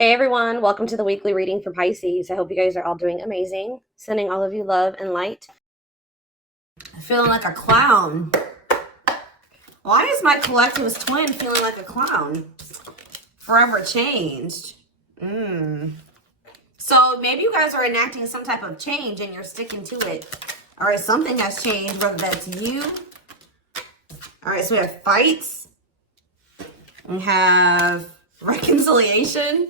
Hey everyone, welcome to the weekly reading for Pisces. I hope you guys are all doing amazing. Sending all of you love and light. Feeling like a clown. Why is my collectivist twin feeling like a clown? Forever changed. So maybe you guys are enacting some type of change and you're sticking to it. All right, something has changed, whether that's you. All right, so we have fights. We have reconciliation.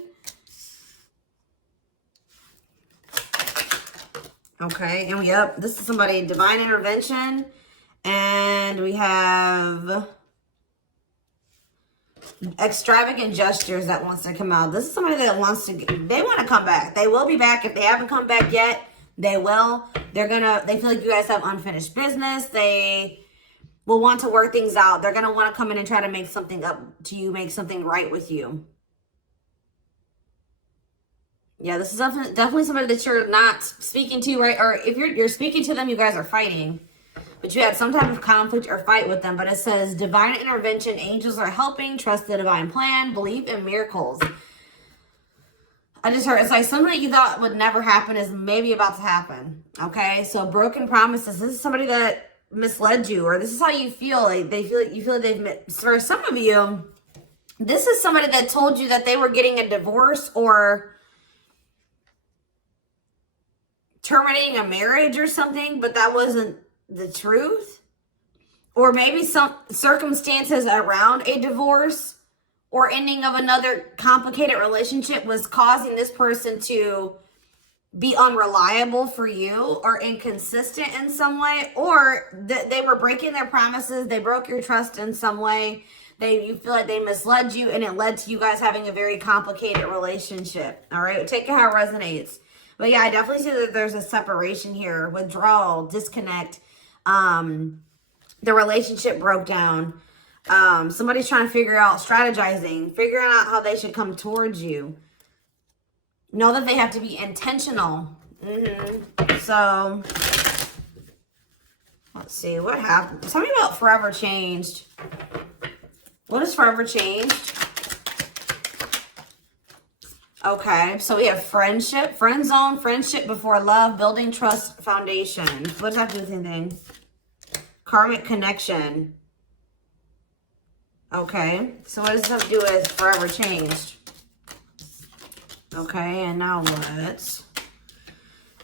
Okay, and this is somebody, divine intervention. And we have extravagant gestures that wants to come out. This is somebody that wants to, they want to come back. They will be back. If they haven't come back yet, they will. They feel like you guys have unfinished business. They will want to work things out. They're going to want to come in and try to make something up to you, make something right with you. Yeah, this is definitely somebody that you're not speaking to, right? Or if you're speaking to them, you guys are fighting. But you had some type of conflict or fight with them. But it says, divine intervention, angels are helping, trust the divine plan, believe in miracles. I just heard, it's like something that you thought would never happen is maybe about to happen. Okay, so broken promises. This is somebody that misled you, or this is how you feel. Like you feel like they've, for some of you, this is somebody that told you that they were getting a divorce or terminating a marriage or something, but that wasn't the truth. Or maybe some circumstances around a divorce or ending of another complicated relationship was causing this person to be unreliable for you or inconsistent in some way, or they were breaking their promises. They broke your trust in some way. You feel like they misled you, and it led to you guys having a very complicated relationship. All right, take it how it resonates. But yeah, I definitely see that there's a separation here, withdrawal, disconnect. The relationship broke down. Somebody's trying to figure out, strategizing, figuring out how they should come towards you. Know that they have to be intentional. So, let's see, what happened? Tell me about forever changed. What is forever changed? Okay, so we have friendship, friend zone, friendship before love, building trust foundation. What does that have to do with anything? Karmic connection. Okay, so what does this have to do with forever changed? Okay, and now what?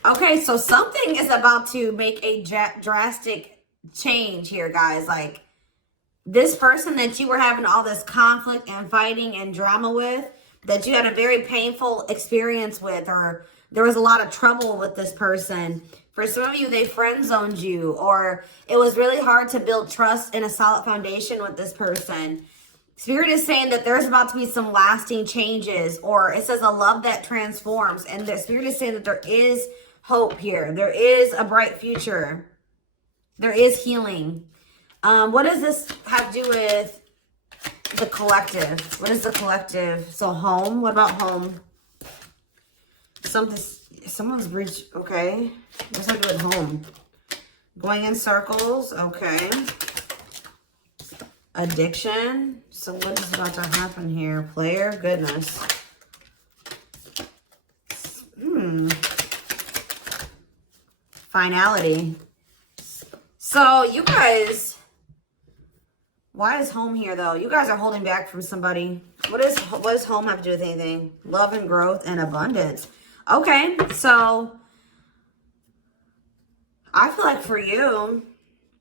Okay, so something is about to make a drastic change here, guys. Like, this person that you were having all this conflict and fighting and drama with, that you had a very painful experience with, or there was a lot of trouble with this person. For some of you, they friend zoned you, or it was really hard to build trust and a solid foundation with this person. Spirit is saying that there's about to be some lasting changes, or it says a love that transforms. And the Spirit is saying that there is hope here. There is a bright future. There is healing. What does this have to do with the collective? What is the collective? So home. What about home? Someone's breached. Okay. What's that do with home? Going in circles. Okay. Addiction. So what is about to happen here? Player. Goodness. Finality. So you guys, why is home here though? You guys are holding back from somebody. What does home have to do with anything? Love and growth and abundance. Okay, so I feel like for you,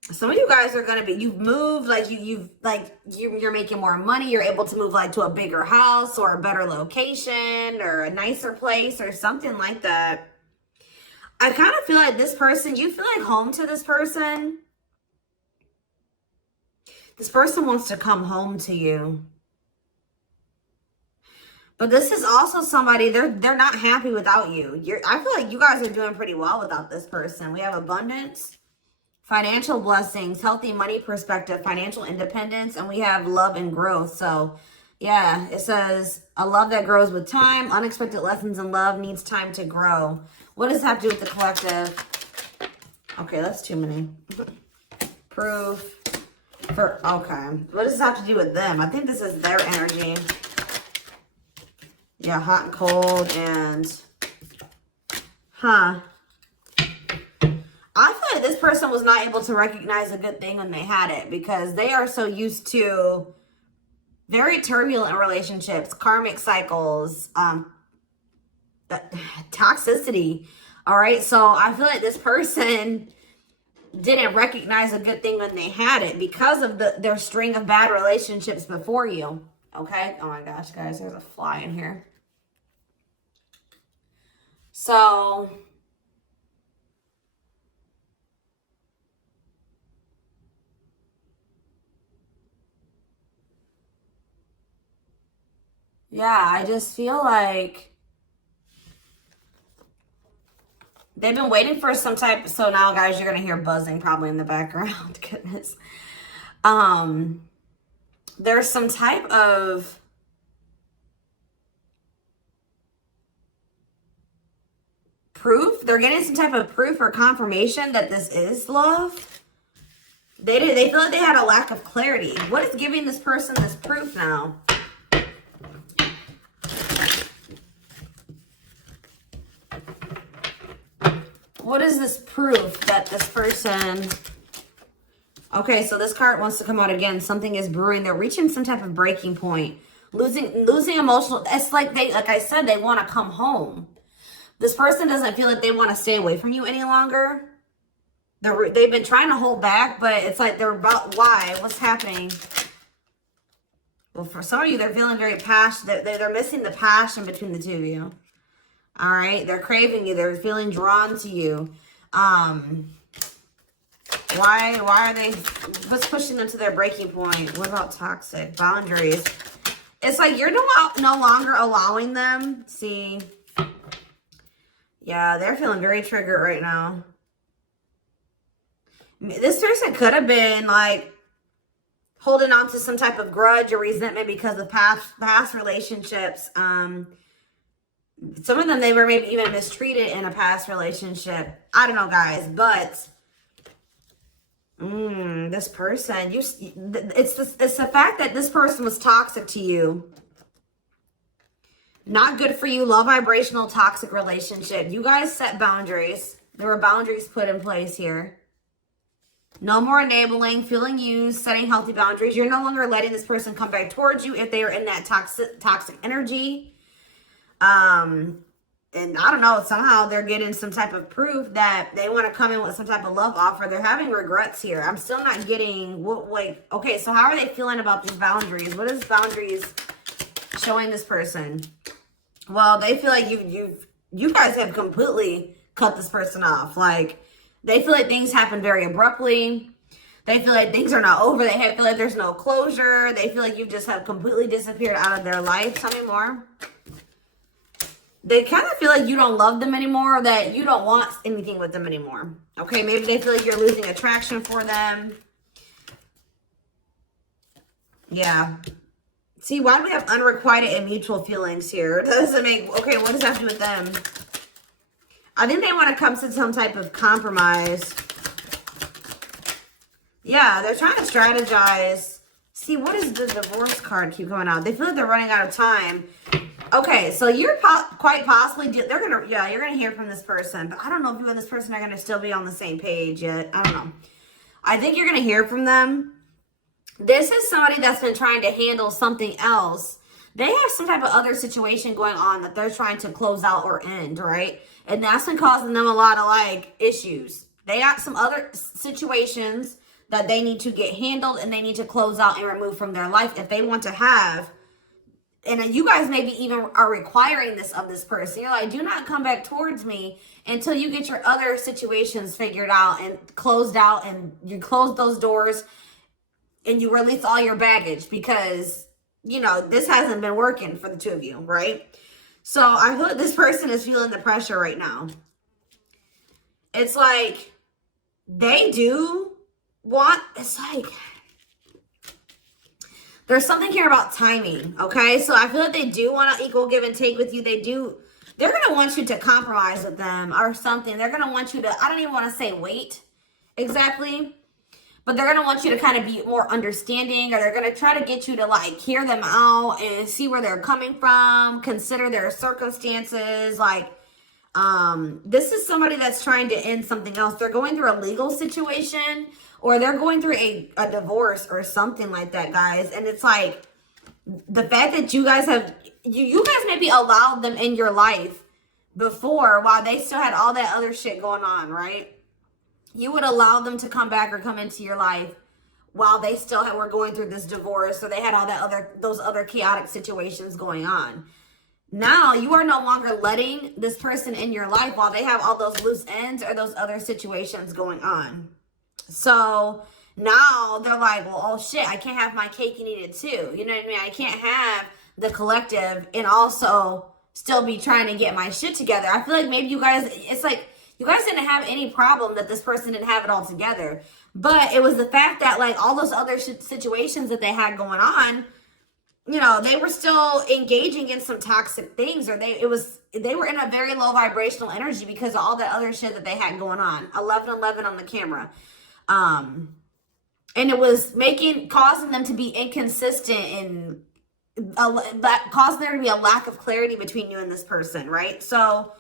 some of you guys are gonna be, you've moved, like you're making more money. You're able to move like to a bigger house or a better location or a nicer place or something like that. I kind of feel like this person, you feel like home to this person. This person wants to come home to you. But this is also somebody, they're not happy without you. I feel like you guys are doing pretty well without this person. We have abundance, financial blessings, healthy money perspective, financial independence, and we have love and growth. So yeah, it says a love that grows with time. Unexpected lessons in love needs time to grow. What does that have to do with the collective? Okay, that's too many. Proof. Okay. What does this have to do with them? I think this is their energy. Yeah, hot and cold and... Huh. I feel like this person was not able to recognize a good thing when they had it because they are so used to very turbulent relationships, karmic cycles, toxicity. All right. So I feel like this person didn't recognize a good thing when they had it because of their string of bad relationships before you. Okay. Oh my gosh, guys, there's a fly in here. So yeah, I just feel like they've been waiting for some type. So now, guys, you're gonna hear buzzing probably in the background. Goodness. There's some type of proof. They're getting some type of proof or confirmation that this is love. They feel like they had a lack of clarity. What is giving this person this proof now? What is this proof that this person... Okay, so this card wants to come out again. Something is brewing. They're reaching some type of breaking point. Losing emotional... It's like I said, they want to come home. This person doesn't feel like they want to stay away from you any longer. They've been trying to hold back, but it's like they're about... Why? What's happening? Well, for some of you, they're feeling very passionate. They're missing the passion between the two of you. All right, they're craving you. They're feeling drawn to you. Why are they? What's pushing them to their breaking point? What about toxic boundaries? It's like you're no longer allowing them. See, yeah, they're feeling very triggered right now. This person could have been like holding on to some type of grudge or resentment because of past relationships. Some of them, they were maybe even mistreated in a past relationship. I don't know, guys, but this person, it's the fact that this person was toxic to you. Not good for you. Low vibrational toxic relationship. You guys set boundaries. There were boundaries put in place here. No more enabling, feeling used, setting healthy boundaries. You're no longer letting this person come back towards you if they are in that toxic energy. And I don't know, somehow they're getting some type of proof that they want to come in with some type of love offer. They're having regrets here. I'm still not getting okay, so how are they feeling about these boundaries? What is boundaries showing this person? Well, they feel like you guys have completely cut this person off. Like, they feel like things happen very abruptly. They feel like things are not over. They feel like there's no closure. They feel like you just have completely disappeared out of their life. Tell me more. They kind of feel like you don't love them anymore, or that you don't want anything with them anymore. Okay, maybe they feel like you're losing attraction for them. Yeah. See, why do we have unrequited and mutual feelings here? Doesn't make... Okay, what does that have to do with them? I think they want to come to some type of compromise. Yeah, they're trying to strategize. See, what is the divorce card keep coming out? They feel like they're running out of time. Okay, so you're quite possibly... you're going to hear from this person. But I don't know if you and this person are going to still be on the same page yet. I don't know. I think you're going to hear from them. This is somebody that's been trying to handle something else. They have some type of other situation going on that they're trying to close out or end, right? And that's been causing them a lot of, like, issues. They got some other situations that they need to get handled and they need to close out and remove from their life if they want to have... And you guys maybe even are requiring this of this person. You're like, do not come back towards me until you get your other situations figured out and closed out, and you close those doors and you release all your baggage because, you know, this hasn't been working for the two of you, right? So I feel like this person is feeling the pressure right now. It's like they do want, it's like... There's something here about timing, okay? So I feel like they do want to equal give and take with you. They're going to want you to compromise with them or something. They're going to want you to, I don't even want to say wait exactly. but they're going to want you to kind of be more understanding, or they're going to try to get you to like hear them out and see where they're coming from, consider their circumstances. Like, this is somebody that's trying to end something else. They're going through a legal situation, or they're going through a divorce or something like that, guys. And it's like, the fact that you guys have, you guys maybe allowed them in your life before while they still had all that other shit going on, right? You would allow them to come back or come into your life while they still were going through this divorce, so they had all that those other chaotic situations going on. Now you are no longer letting this person in your life while they have all those loose ends or those other situations going on. So now they're like, well, oh shit, I can't have my cake and eat it too. You know what I mean? I can't have the collective and also still be trying to get my shit together. I feel like maybe you guys, it's like, you guys didn't have any problem that this person didn't have it all together. But it was the fact that like all those other situations that they had going on, you know, they were still engaging in some toxic things, or they were in a very low vibrational energy because of all that other shit that they had going on. 1111 on the camera. And it was causing them to be inconsistent and causing there to be a lack of clarity between you and this person, right? So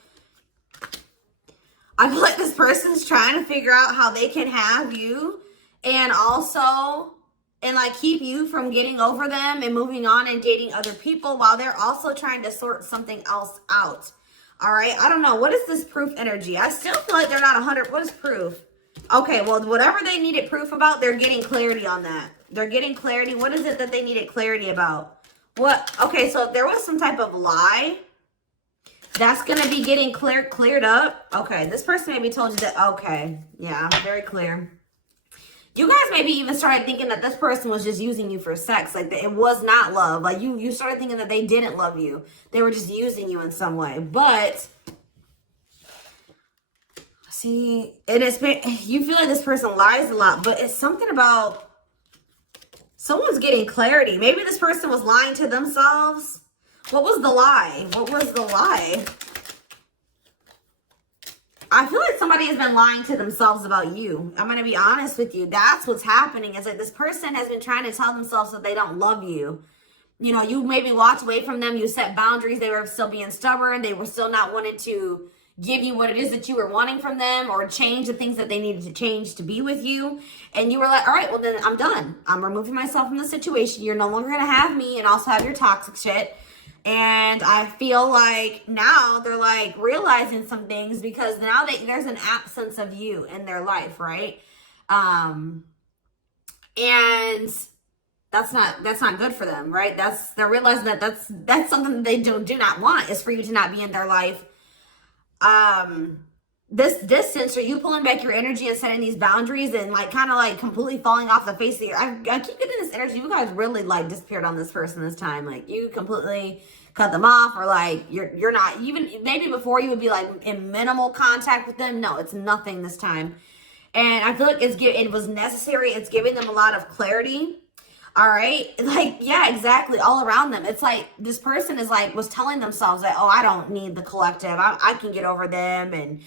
I feel like this person's trying to figure out how they can have you and also, and like keep you from getting over them and moving on and dating other people while they're also trying to sort something else out. All right. I don't know. What is this proof energy? I still feel like they're not 100. What is proof? Okay. Well, whatever they needed proof about, they're getting clarity on that. They're getting clarity. What is it that they needed clarity about? What? Okay. So if there was some type of lie, that's going to be getting cleared up. Okay. This person maybe told you that. Okay. Yeah. Very clear. You guys maybe even started thinking that this person was just using you for sex. Like, it was not love. Like, you started thinking that they didn't love you. They were just using you in some way. But, see, you feel like this person lies a lot. But it's something about someone's getting clarity. Maybe this person was lying to themselves. What was the lie? What was the lie? I feel like somebody has been lying to themselves about you. I'm going to be honest with you. That's what's happening. It's like this person has been trying to tell themselves that they don't love you. You know, you maybe walked away from them. You set boundaries. They were still being stubborn. They were still not wanting to give you what it is that you were wanting from them, or change the things that they needed to change to be with you. And you were like, all right, well then I'm done. I'm removing myself from the situation. You're no longer going to have me and also have your toxic shit. And I feel like now they're like realizing some things because now there's an absence of you in their life, right? And that's not good for them, right? They're realizing that that's something that they do not want, is for you to not be in their life. This distance, or you pulling back your energy and setting these boundaries and like kind of like completely falling off the face of the earth. I keep getting this energy. You guys really like disappeared on this person this time. Like, you completely cut them off, or like you're not even, maybe before you would be like in minimal contact with them. No, it's nothing this time. And I feel like it was necessary. It's giving them a lot of clarity. All right. Like, yeah, exactly. All around them. It's like this person was telling themselves that, oh, I don't need the collective. I can get over them. And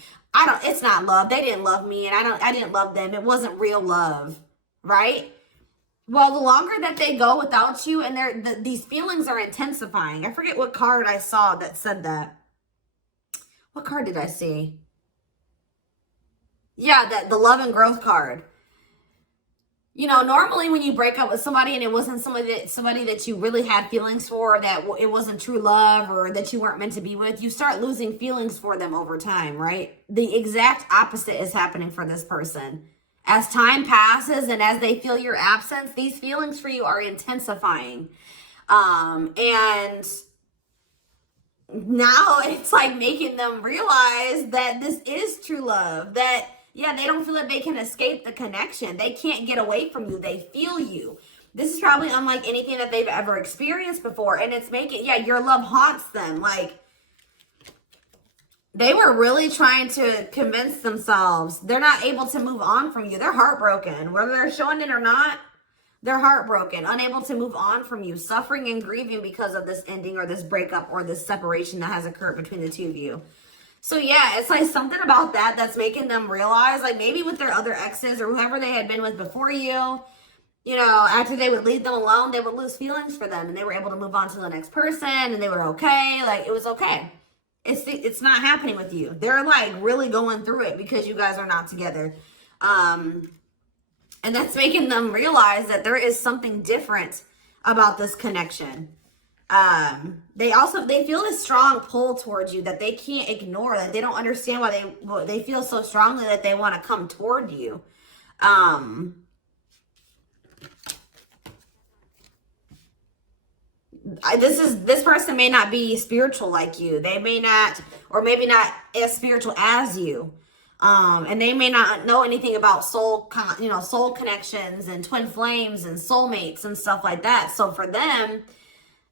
it's not love. They didn't love me, and I didn't love them. It wasn't real love. Right. Well, the longer that they go without you, and these feelings are intensifying. I forget what card I saw that said that. What card did I see? Yeah, the love and growth card. You know, normally when you break up with somebody and it wasn't somebody that you really had feelings for, that it wasn't true love, or that you weren't meant to be with, you start losing feelings for them over time, right? The exact opposite is happening for this person. As time passes and as they feel your absence, these feelings for you are intensifying. And now it's like making them realize that this is true love. That, yeah, they don't feel like they can escape the connection. They can't get away from you. They feel you. This is probably unlike anything that they've ever experienced before. And it's your love haunts them. Like, they were really trying to convince themselves they're not able to move on from you. They're heartbroken. Whether they're showing it or not, they're heartbroken, unable to move on from you, suffering and grieving because of this ending or this breakup or this separation that has occurred between the two of you. So yeah, it's like something about that that's making them realize, like maybe with their other exes or whoever they had been with before you know, after they would leave them alone, they would lose feelings for them and they were able to move on to the next person and they were okay. Like it was okay. It's not happening with you. They're like really going through it because you guys are not together. And that's making them realize that there is something different about this connection. They feel a strong pull towards you that they can't ignore, that they don't understand why they feel so strongly that they want to come toward you. This person may not be spiritual like you. They may not, or maybe not as spiritual as you. And they may not know anything about soul connections and twin flames and soulmates and stuff like that. So for them,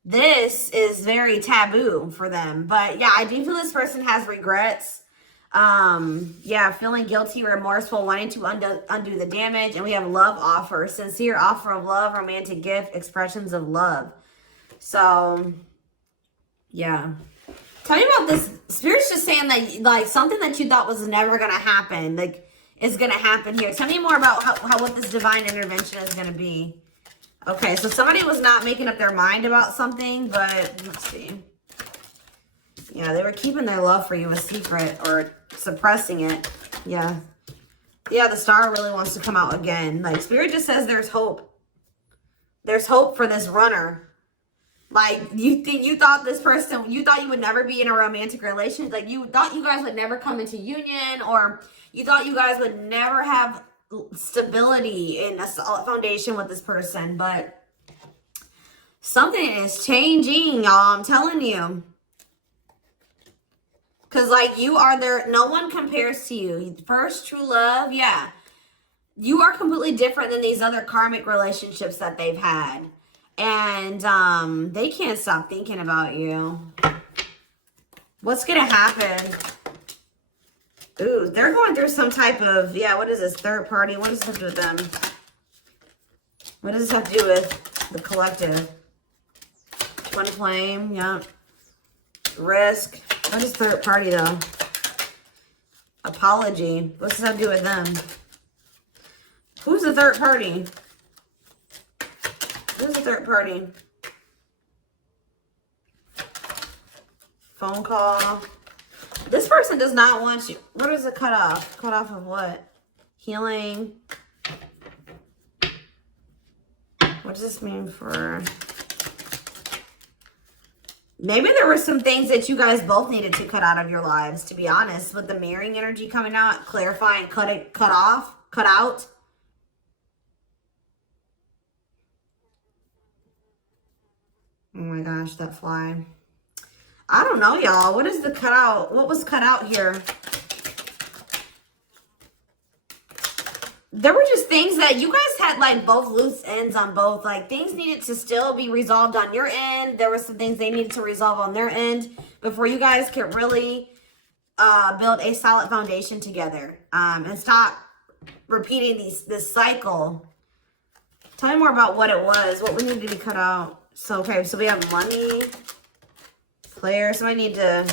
this is very taboo for them. But yeah, I do feel this person has regrets. Yeah, feeling guilty, remorseful, wanting to undo the damage. And we have love offer, sincere offer of love, romantic gift, expressions of love. So yeah. Tell me about this. Spirit's just saying that like something that you thought was never going to happen, like is going to happen here. Tell me more about what this divine intervention is going to be. Okay, so somebody was not making up their mind about something, but let's see. Yeah, they were keeping their love for you a secret or suppressing it. Yeah. Yeah, the star really wants to come out again. Like Spirit just says there's hope. There's hope for this runner. Like you thought this person, you thought you would never be in a romantic relationship. Like you thought you guys would never come into union, or you thought you guys would never have stability in a solid foundation with this person. But something is changing, y'all. I'm telling you. Because like you are there, no one compares to you. First true love, yeah. You are completely different than these other karmic relationships that they've had. And they can't stop thinking about you. What's going to happen? Ooh, they're going through some type of, yeah, what is this? Third party? What does this have to do with them? What does this have to do with the collective? Twin flame, yeah. Risk. What is third party, though? Apology. What's this have to do with them? Who's the third party? Who's the third party? Phone call. This person does not want you. What is it cut off? Cut off of what? Healing. What does this mean for... Maybe there were some things that you guys both needed to cut out of your lives, to be honest. With the mirroring energy coming out, clarifying, cut out. Oh my gosh, that fly. I don't know, y'all. What is the cutout? What was cut out here? There were just things that you guys had like both loose ends on both. Like things needed to still be resolved on your end. There were some things they needed to resolve on their end before you guys could really build a solid foundation together. And stop repeating this cycle. Tell me more about what it was. What we needed to be cut out. So, okay, so we have money, player. Somebody need to,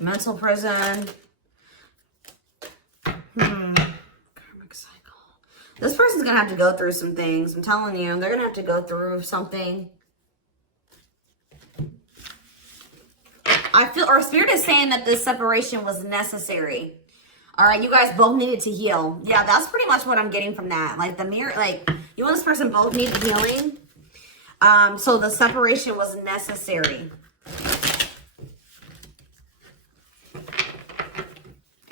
mental prison. Karmic cycle. This person's going to have to go through some things. I'm telling you, they're going to have to go through something. I feel, or Spirit is saying that this separation was necessary. All right, you guys both needed to heal. Yeah, that's pretty much what I'm getting from that. Like the mirror, like you and this person both need healing. So the separation was necessary.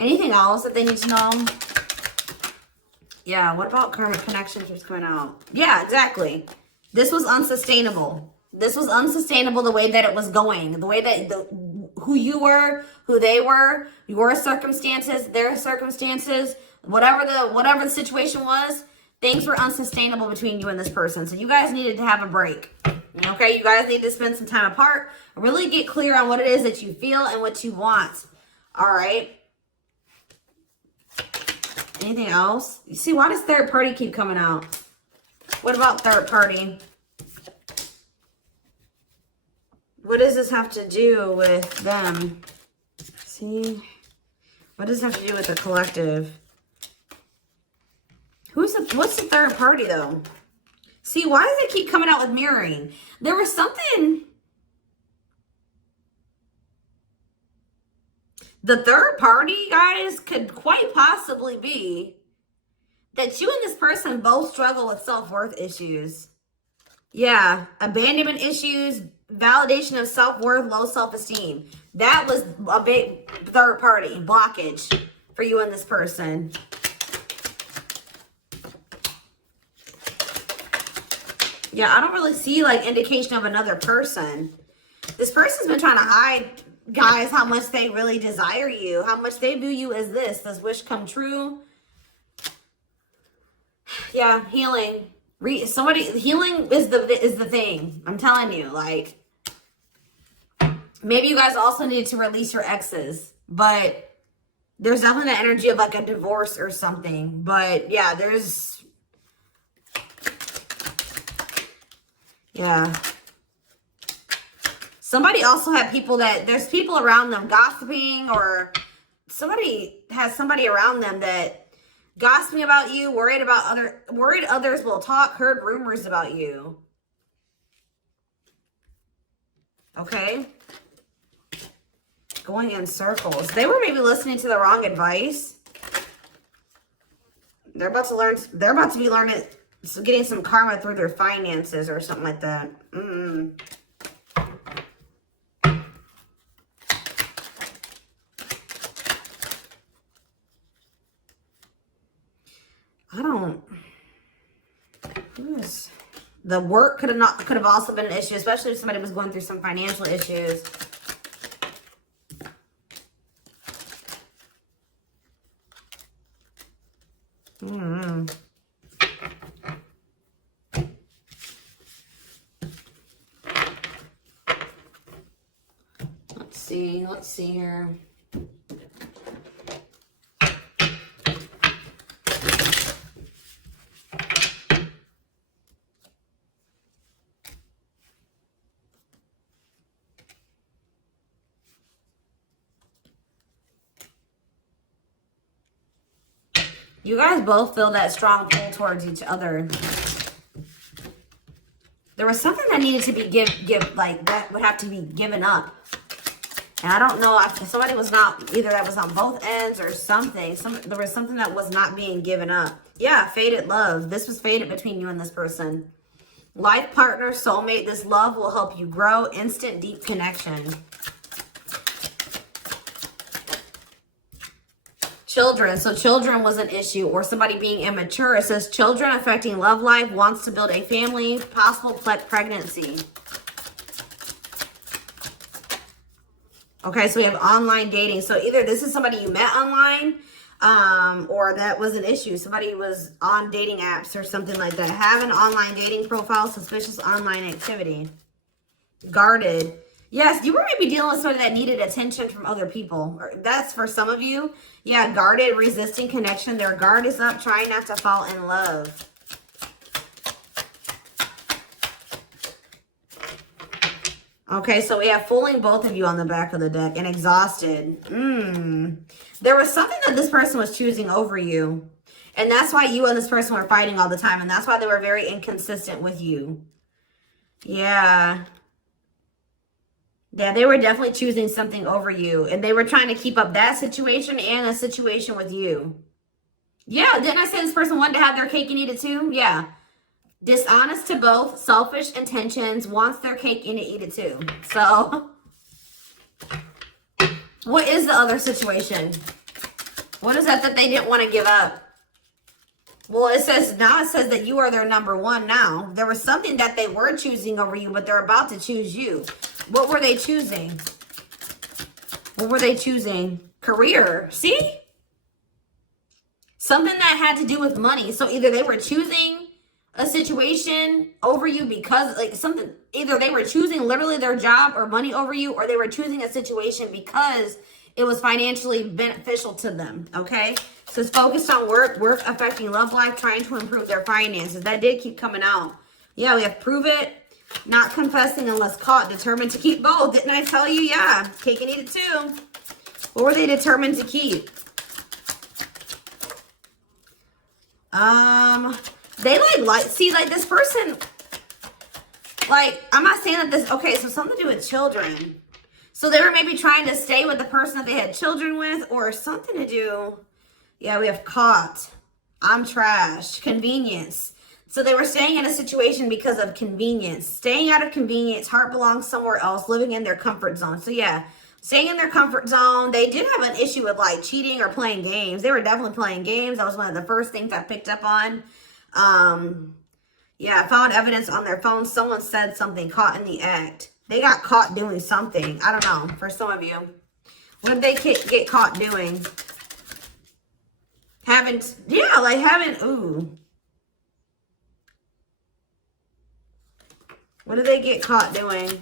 Anything else that they need to know? Yeah, what about karmic connections was coming out? Yeah, exactly. This was unsustainable. This was unsustainable the way that it was going. The way that who you were, who they were, your circumstances, their circumstances, whatever the situation was, things were unsustainable between you and this person. So you guys needed to have a break. Okay, you guys need to spend some time apart. Really get clear on what it is that you feel and what you want. All right. Anything else? You see, why does third party keep coming out? What about third party? What does this have to do with them? See? What does this have to do with the collective? What's the third party, though? See, why does it keep coming out with mirroring? There was something... The third party, guys, could quite possibly be that you and this person both struggle with self-worth issues. Yeah, abandonment issues, validation of self-worth, low self-esteem. That was a big third party blockage for you and this person. Yeah, I don't really see like indication of another person. This person's been trying to hide, guys, how much they really desire you, how much they view you as this wish come true. Yeah, healing. Healing is the thing. I'm telling you, like, maybe you guys also need to release your exes, but there's definitely the energy of like a divorce or something. But yeah, yeah. Somebody also had people there's people around them gossiping, or somebody has somebody around them that gossiping about you, worried others will talk, heard rumors about you. Okay? Going in circles. They were maybe listening to the wrong advice. They're about to be learning, getting some karma through their finances or something like that. The work could have also been an issue, especially if somebody was going through some financial issues. Let's see here. You guys both feel that strong pull towards each other. There was something that needed to be that would have to be given up. And I don't know if somebody was not, either that was on both ends or something. There was something that was not being given up. Yeah, fated love. This was fated between you and this person. Life partner, soulmate. This love will help you grow. Instant, deep connection. Children. So children was an issue, or somebody being immature. It says children affecting love life, wants to build a family, possible pregnancy. Okay, so we have online dating. So either this is somebody you met online, or that was an issue. Somebody was on dating apps or something like that. Have an online dating profile, suspicious online activity. Guarded. Yes, you were maybe dealing with somebody that needed attention from other people. That's for some of you. Yeah, guarded, resisting connection. Their guard is up, trying not to fall in love. Okay, so we have fooling both of you on the back of the deck and exhausted. There was something that this person was choosing over you. And that's why you and this person were fighting all the time. And that's why they were very inconsistent with you. Yeah. Yeah, they were definitely choosing something over you. And they were trying to keep up that situation and a situation with you. Yeah, didn't I say this person wanted to have their cake and eat it too? Yeah. Dishonest to both, selfish intentions, wants their cake and to eat it too. So, what is the other situation? What is that they didn't want to give up? Well, it says that you are their number one now. There was something that they were choosing over you, but they're about to choose you. What were they choosing? What were they choosing? Career. See? Something that had to do with money. So either they were choosing a situation over you because either they were choosing literally their job or money over you, or they were choosing a situation because it was financially beneficial to them. Okay, so it's focused on work affecting love life, trying to improve their finances. That did keep coming out. Yeah, we have prove it, not confessing unless caught, determined to keep both. Didn't I tell you? Yeah, cake and eat it too. What were they determined to keep? They see, like this person, like, I'm not saying that this, okay, so something to do with children. So they were maybe trying to stay with the person that they had children with, or something to do. Yeah, we have caught. I'm trash. Convenience. So they were staying in a situation because of convenience. Staying out of convenience. Heart belongs somewhere else. Living in their comfort zone. So yeah, staying in their comfort zone. They did have an issue with like cheating or playing games. They were definitely playing games. That was one of the first things I picked up on. Yeah, I found evidence on their phone. Someone said something, caught in the act. They got caught doing something. I don't know. For some of you. What did they get caught doing? Ooh. What did they get caught doing?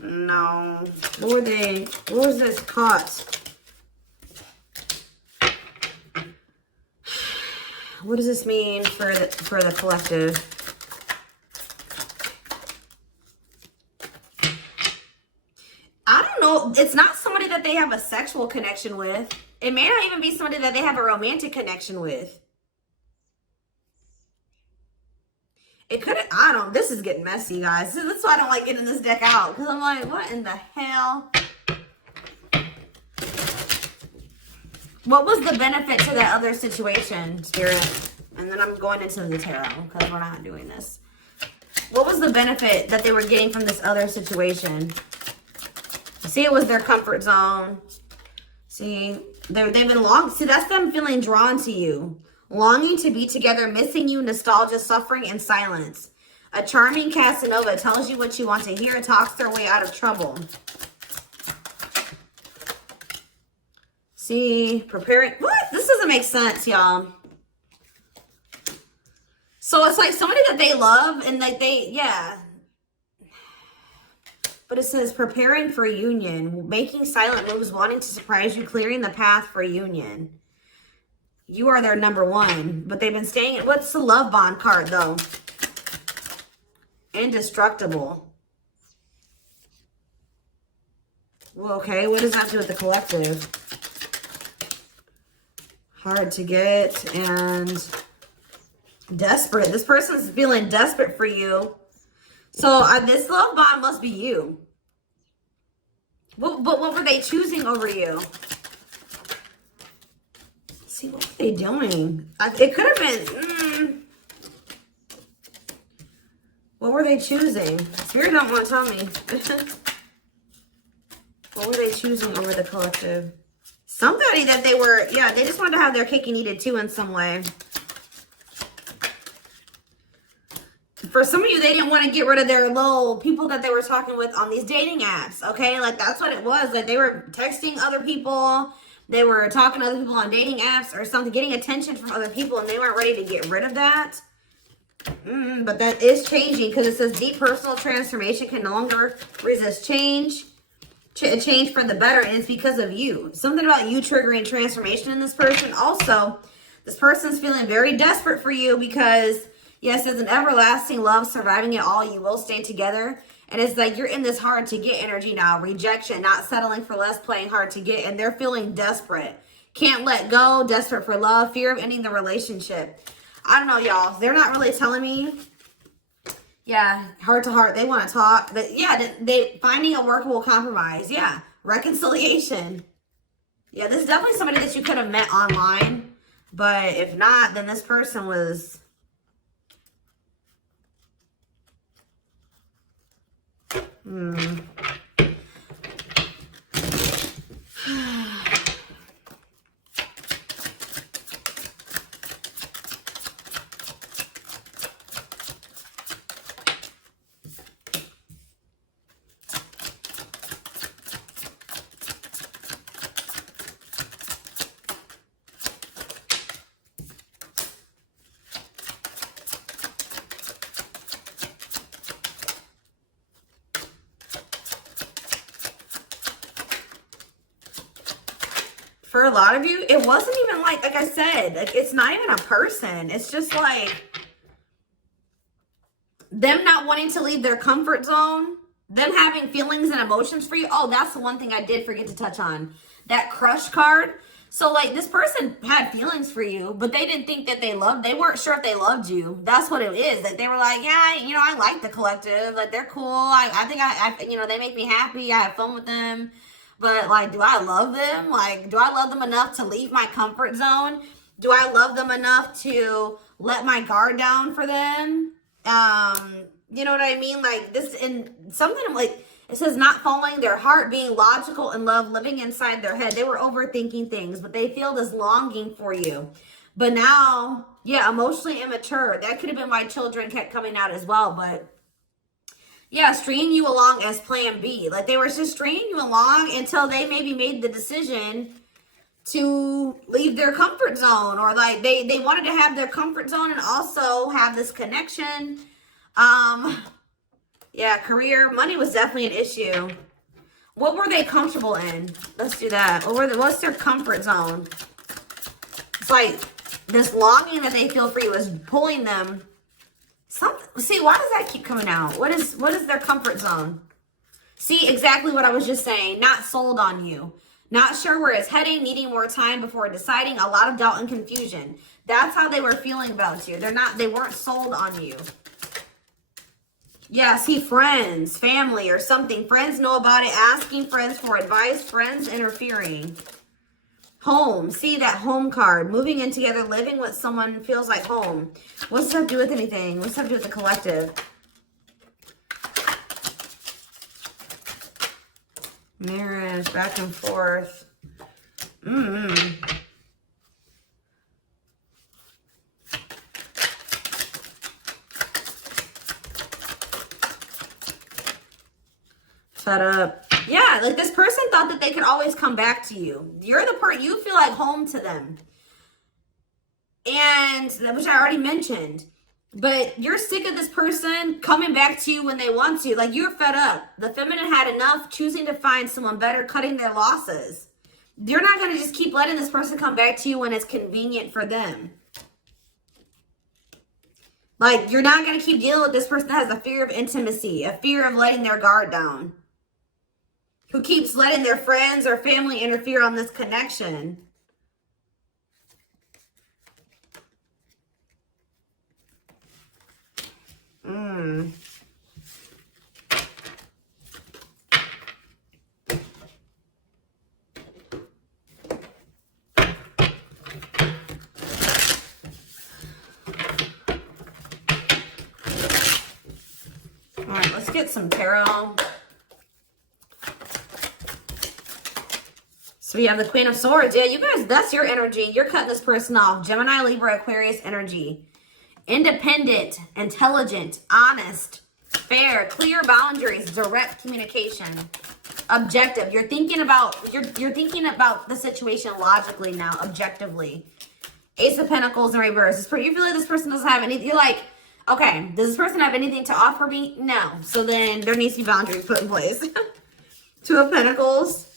No. What was this caught? What does this mean for the collective? I don't know. It's not somebody that they have a sexual connection with. It may not even be somebody that they have a romantic connection with. It could have, I don't, this is getting messy, guys. That's why I don't like getting this deck out. Because I'm like, what in the hell? What was the benefit to that other situation, Spirit? And then I'm going into the tarot because we're not doing this. What was the benefit that they were getting from this other situation? See, it was their comfort zone. See, they've been see, that's them feeling drawn to you. Longing to be together, missing you, nostalgia, suffering, and silence. A charming Casanova tells you what you want to hear, talks their way out of trouble. See, preparing. What? This doesn't make sense, y'all. So it's like somebody that they love and like yeah. But it says preparing for union, making silent moves, wanting to surprise you, clearing the path for union. You are their number one, but they've been staying. What's the love bond card though? Indestructible. Well, okay, what does that have to do with the collective? Hard to get and desperate. This person's feeling desperate for you. So this love bond must be you. But what were they choosing over you? See, what were they doing? It could have been. What were they choosing? Spirit don't want to tell me. What were they choosing over the collective? Somebody that they were, yeah, they just wanted to have their cake and eat it too in some way. For some of you, they didn't want to get rid of their little people that they were talking with on these dating apps, okay? Like, that's what it was. Like, they were texting other people. They were talking to other people on dating apps or something, getting attention from other people, and they weren't ready to get rid of that. But that is changing because it says deep personal transformation can no longer resist change. Change for the better, and it's because of you. Something about you triggering transformation in this person. Also, this person's feeling very desperate for you because, yes, it's an everlasting love, surviving it all. You will stay together. And it's like you're in this hard to get energy now. Rejection, not settling for less, playing hard to get. And they're feeling desperate. Can't let go, desperate for love, fear of ending the relationship. I don't know, y'all. They're not really telling me. Yeah, heart to heart. They want to talk. They finding a workable compromise. Yeah, reconciliation. Yeah, this is definitely somebody that you could have met online. But if not, then this person was... For a lot of you, it wasn't even like I said, like it's not even a person. It's just like them not wanting to leave their comfort zone, them having feelings and emotions for you. Oh, that's the one thing I did forget to touch on. That crush card. So, like, this person had feelings for you, but they didn't think that they weren't sure if they loved you. That's what it is. That they were like, yeah, you know, I like the collective. Like, they're cool. I think you know, they make me happy. I have fun with them. But, like, do I love them? Like, do I love them enough to leave my comfort zone? Do I love them enough to let my guard down for them? You know what I mean? Like, this, and something like, it says not following their heart, being logical in love, living inside their head. They were overthinking things, but they feel this longing for you. But now, yeah, emotionally immature. That could have been why children kept coming out as well. But yeah, stringing you along as plan B. Like, they were just stringing you along until they maybe made the decision to leave their comfort zone, or like they wanted to have their comfort zone and also have this connection. Yeah, career, money was definitely an issue. What were they comfortable in? Let's do that. What's their comfort zone? It's like this longing that they feel for you is pulling them. See, why does that keep coming out? What is their comfort zone? See, exactly what I was just saying. Not sold on you. Not sure where it's heading, needing more time before deciding, a lot of doubt and confusion. That's how they were feeling about you. They weren't sold on you. Yeah, see, friends, family, or something. Friends know about it, asking friends for advice, friends interfering. Home, see that home card. Moving in together, living with someone feels like home. What's that have to do with anything? What's that have to do with the collective? Marriage, back and forth. Fed up. Yeah, like this person thought that they could always come back to you. You're the part, you feel like home to them. And, which I already mentioned. But you're sick of this person coming back to you when they want to. Like, you're fed up. The feminine had enough, choosing to find someone better, cutting their losses. You're not going to just keep letting this person come back to you when it's convenient for them. Like, you're not going to keep dealing with this person that has a fear of intimacy, a fear of letting their guard down, who keeps letting their friends or family interfere on this connection. All right, let's get some tarot. So we have the Queen of Swords. Yeah, you guys, that's your energy. You're cutting this person off. Gemini, Libra, Aquarius energy. Independent, intelligent, honest, fair, clear boundaries, direct communication, objective. You're thinking about the situation logically now, objectively. Ace of Pentacles in reverse. You feel like this person doesn't have anything. You're like, okay, does this person have anything to offer me? No. So then there needs to be boundaries put in place. Two of Pentacles.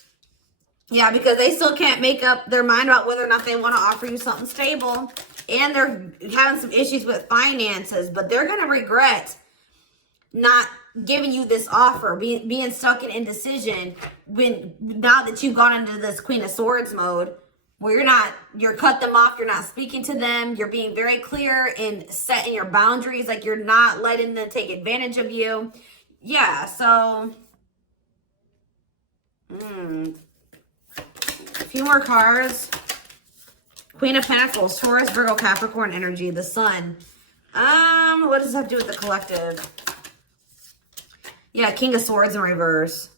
Yeah, because they still can't make up their mind about whether or not they want to offer you something stable. And they're having some issues with finances, but they're going to regret not giving you this offer, being stuck in indecision now that you've gone into this Queen of Swords mode, where you're cut them off, you're not speaking to them, you're being very clear and setting your boundaries, like you're not letting them take advantage of you. Yeah, so a few more cards. Queen of Pentacles, Taurus, Virgo, Capricorn energy, the Sun. What does that have to do with the collective? Yeah, King of Swords in reverse.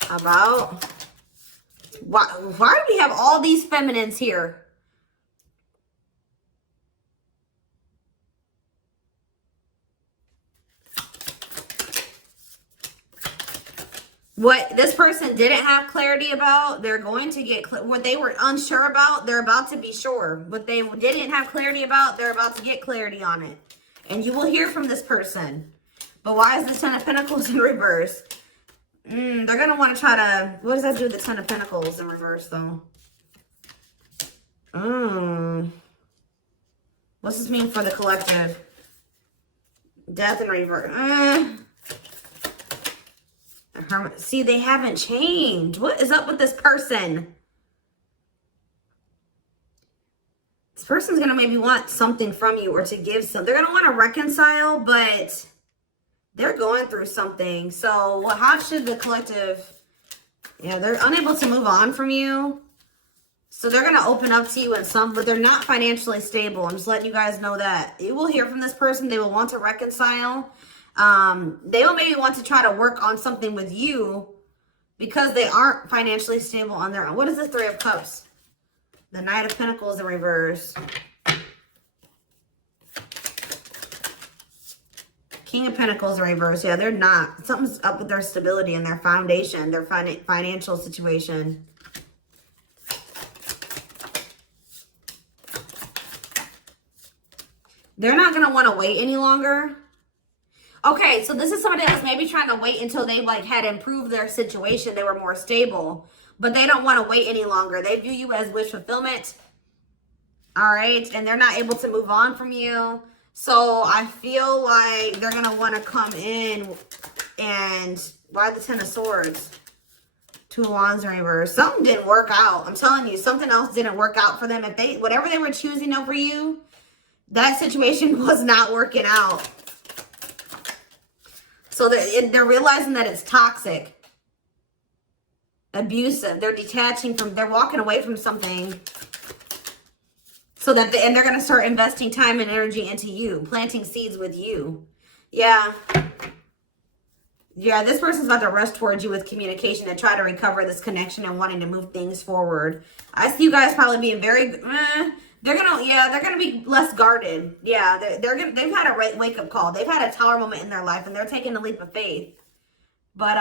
How about? Why do we have all these feminines here? What this person didn't have clarity about, they're going to get what they were unsure about, they're about to be sure. What they didn't have clarity about, they're about to get clarity on it. And you will hear from this person. But why is the Ten of Pentacles in reverse? They're going to want to try to... What does that do with the Ten of Pentacles in reverse, though? What's this mean for the collective? Death in reverse. See, they haven't changed. What is up with this person? This person's going to maybe want something from you or to give some. They're going to want to reconcile, but they're going through something. So how should the collective... Yeah, they're unable to move on from you. So they're going to open up to you in some, but they're not financially stable. I'm just letting you guys know that. You will hear from this person. They will want to reconcile. They will maybe want to try to work on something with you because they aren't financially stable on their own. What is the Three of Cups? The Knight of Pentacles in reverse. King of Pentacles in reverse. Yeah, they're not. Something's up with their stability and their foundation, their financial situation. They're not going to want to wait any longer. Okay, so this is somebody that's maybe trying to wait until they like had improved their situation. They were more stable, but they don't want to wait any longer. They view you as wish fulfillment. All right, and they're not able to move on from you. So I feel like they're going to want to come in and... Why the Ten of Swords? Two of Wands in reverse. Something didn't work out. I'm telling you, something else didn't work out for them. If they, whatever they were choosing over you, that situation was not working out. So they're realizing that it's toxic, abusive. They're detaching from, they're walking away from something. So that, and they're going to start investing time and energy into you, planting seeds with you. Yeah. Yeah, this person's about to rush towards you with communication and try to recover this connection and wanting to move things forward. I see you guys probably being very, they're gonna be less guarded. Yeah, they've had a wake up call. They've had a tower moment in their life and they're taking a leap of faith. But